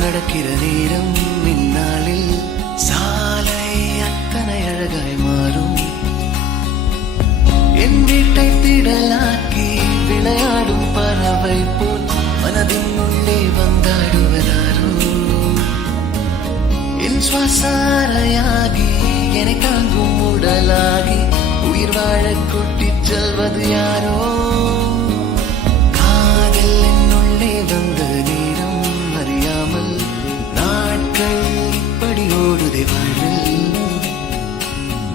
உன்னுடன் நடக்கிற நேரம் இந்நாளில் சாலை அத்தனை அழகாய் மாறும். என் வீட்டை திடலாக்கி விளையாடும் பறவை போல் மனதின் உள்ளே வந்தாடுவதாரோ. என் சுவாசாரையாகி என்னை தாங்கும் உடலாகி உயிர் வாழ கூட்டிச் செல்வது யாரோ. காதல் என்னுள்ளே வந்த நேரம் அறியாமல் நாட்கள் இப்படி ஓடுதே வாழ்வில்.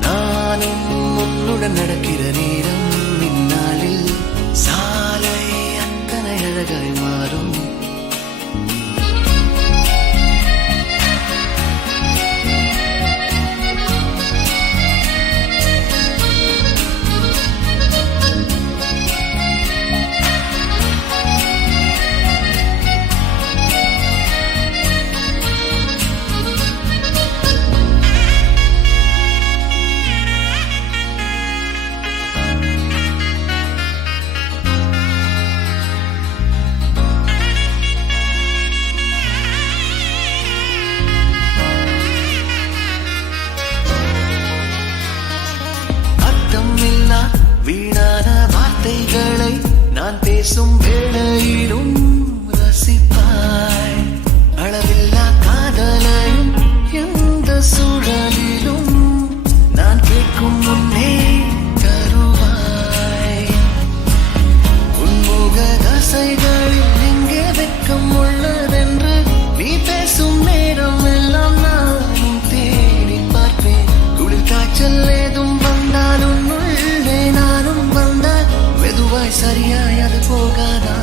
நானும் உன்னுடன் நடக்கிற நேரம் இந்நாளில் சாலை அத்தனை அழகாய் மாறும். வீணான வார்த்தைகளை நான் பேசும் வேளையிலும் ரசிப்பாய். அளவில்லா காதலையும் எந்த சூழலிலும் நான் கேட்கும் முன்னே தருவாய். உன்முக தசைகளில் எங்கே வெட்கம் உள்ளதென்று நீ பேசும் நேரம் எல்லாம் நானும் தேடி பார்ப்பேன். குளிர் காய்ச்சல் ஏதும் வந்தாலும் நானும் வந்தால் மெதுவாய் சரியாய் அது போகாதா.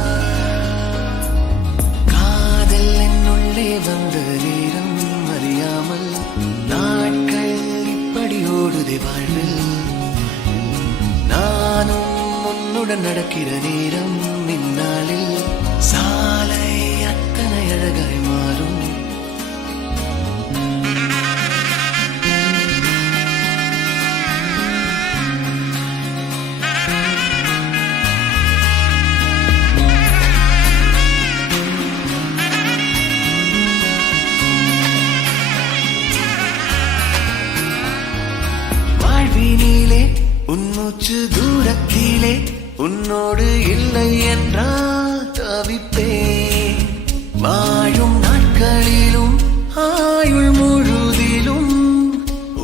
காதல் என்னுள்ளே வந்த நேரம் அறியாமல் நாட்கள் இப்படி ஓடுதே வாழ்வில். நானும் உன்னுடன் நடக்கிற நேரம் இந்நாளில் சாலை அத்தனை அழகாய் மாறும். வாழ்வினிலே உன்மூச்சு தூரத்திலே உன்னோடு இல்லை என்றால் தவிப்பேன். வாழும் நாட்களிலும் ஆயுள் முழுதிலும்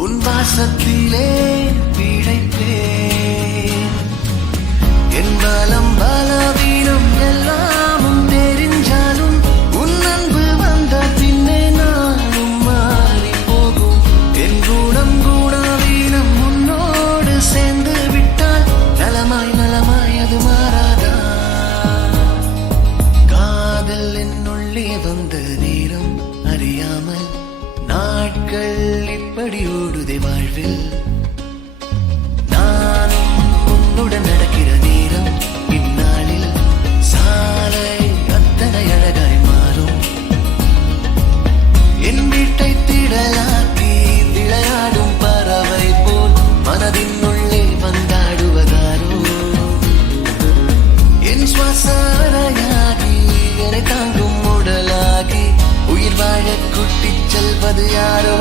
உன் வாசத்திலே பிழைப்பேன். என் பலம் பலவீனம் எல்லாமும் தெரிஞ்சாலும் உன் அன்பு வந்த பின்னே நானும் மாறி போகும். என் குணம் குணவீனம் உன்னோடு சேர்ந்து விட்டால் நலமாய் நலமாய் அது மாறாதா. காதல் என்னுள்ளே வந்த நேரம் அறியாமல் நாட்கள் இப்படி ஓடுதே வாழ்வில். நானும் உன்னுடன் நடக்கிற நேரம் இந்நாளில் சாலை அத்தனை அழகாய் மாறும். என் வீட்டை திடலாக்கி விளையாடும் பறவை போல் மனதின் உள்ளே வந்தாடுவதாரோ. என் சுவாசாரையாகி என்னை தாங்கும் உடலாகி உயிர் வாழ கூட்டிச் செல்வது யாரோ.